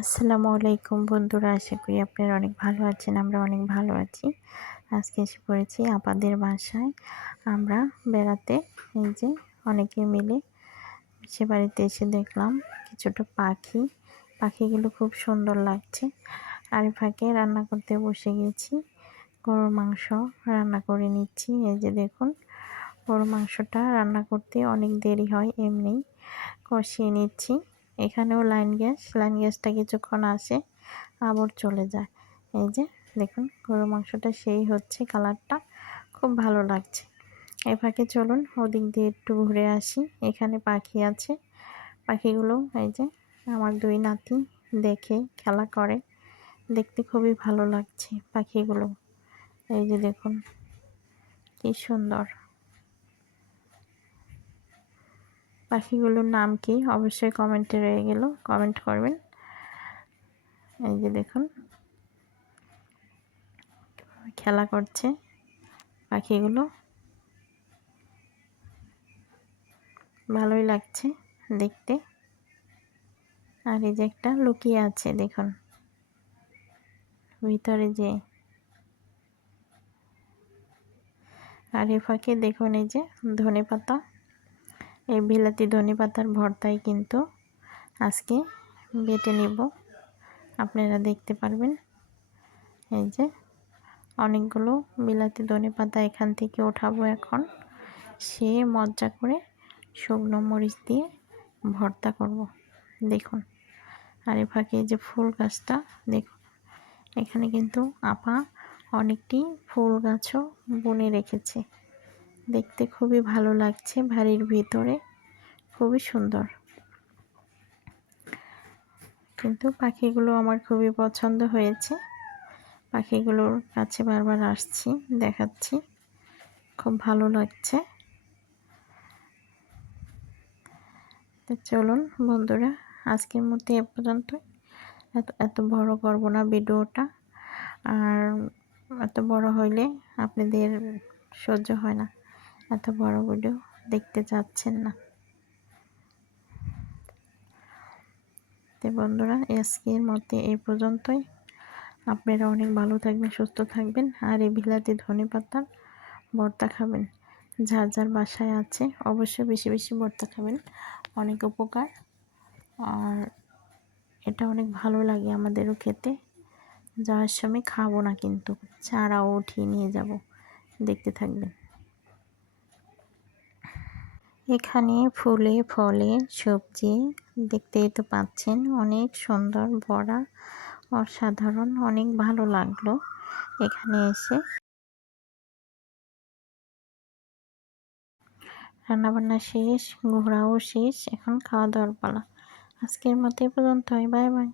আসসালামু আলাইকুম বন্ধুরা, আশা করি আপনারা অনেক ভালো আছেন। আমরা অনেক ভালো আছি। আজকে এসে পড়েছি আপাদের বাসায়। আমরা বেড়াতে, এই যে অনেকে মিলে সে বাড়িতে এসে দেখলাম কিছুটা পাখিগুলো খুব সুন্দর লাগছে। আর ফাঁকে রান্না করতে বসে গেছি। গরুর মাংস রান্না করে নিচ্ছি। এই যে দেখুন, গরুর মাংসটা রান্না করতে অনেক দেরি হয়, এমনি কষিয়ে নিচ্ছি। এখানেও লাইন গ্যাসটা কিছুক্ষণ আসে আবার চলে যায়। এই যে দেখুন, গরুর মাংসটা সেই হচ্ছে, কালারটা খুব ভালো লাগছে। এ ফাঁকে চলুন ওদিক দিয়ে একটু ঘুরে আসি। এখানে পাখি আছে, পাখিগুলো এই যে আমার দুই নাতি দেখে খেলা করে, দেখতে খুবই ভালো লাগছে পাখিগুলো। এই যে দেখুন কি সুন্দর। পাখিগুলোর নাম কি অবশ্যই কমেন্টে রয়ে গেল, কমেন্ট করবেন। এই যে দেখুন খেলা করছে পাখিগুলো, ভালোই লাগছে দেখতে। আর এই যে একটা লুকিয়ে আছে দেখুন ভিতরে যে। আর এ ফাঁকে দেখুন এই যে ধনেপাতা, এই বিলাতি ধনেপাতার ভর্তাই কিন্তু আজকে বেটে নেব, আপনারা দেখতে পারবেন। এই যে অনেকগুলো বিলাতি ধনেপাতা এখান থেকে ওঠাবো এখন, সে মজা করে শুকনো মরিচ দিয়ে ভর্তা করব দেখুন। আর এ ফাঁকে যে ফুল গাছটা দেখুন, এখানে কিন্তু আপা অনেকটি ফুল গাছও বুনে রেখেছে, দেখতে খুবই ভালো লাগছে, বাড়ির ভিতরে খুবই সুন্দর। কিন্তু পাখিগুলো আমার খুবই পছন্দ হয়েছে, পাখিগুলোর কাছে বারবার আসছি, দেখাচ্ছি, খুব ভালো লাগছে। তো চলুন বন্ধুরা, আজকের মধ্যে এ পর্যন্ত। এত বড় করব না ভিডিওটা, আর এত বড় হইলে আপনাদের সহ্য হয় না, এত বড় ভিডিও দেখতে চাচ্ছেন না। তো বন্ধুরা, আজকের মধ্যে এই পর্যন্তই। আপনারা অনেক ভালো থাকবেন, সুস্থ থাকবেন। আর এই বিলাতি ধনেপাতার ভর্তা খাবেন, যার যার বাসায় আছে অবশ্যই বেশি বেশি ভর্তা খাবেন, অনেক উপকার। আর এটা অনেক ভালো লাগে আমাদেরও খেতে। যাওয়ার সময় খাবো না কিন্তু, চারাও উঠিয়ে নিয়ে যাব, দেখতে থাকবেন। এখানে ফুলে ফলে সবজি দেখতেই তো পাচ্ছেন, অনেক সুন্দর ভরা, অসাধারণ, অনেক ভালো লাগলো এখানে এসে। রান্নাবান্না শেষ, ঘোরাও শেষ, এখন খাওয়া দাওয়ার পালা। আজকের মতো এ পর্যন্তই, বাই বাই।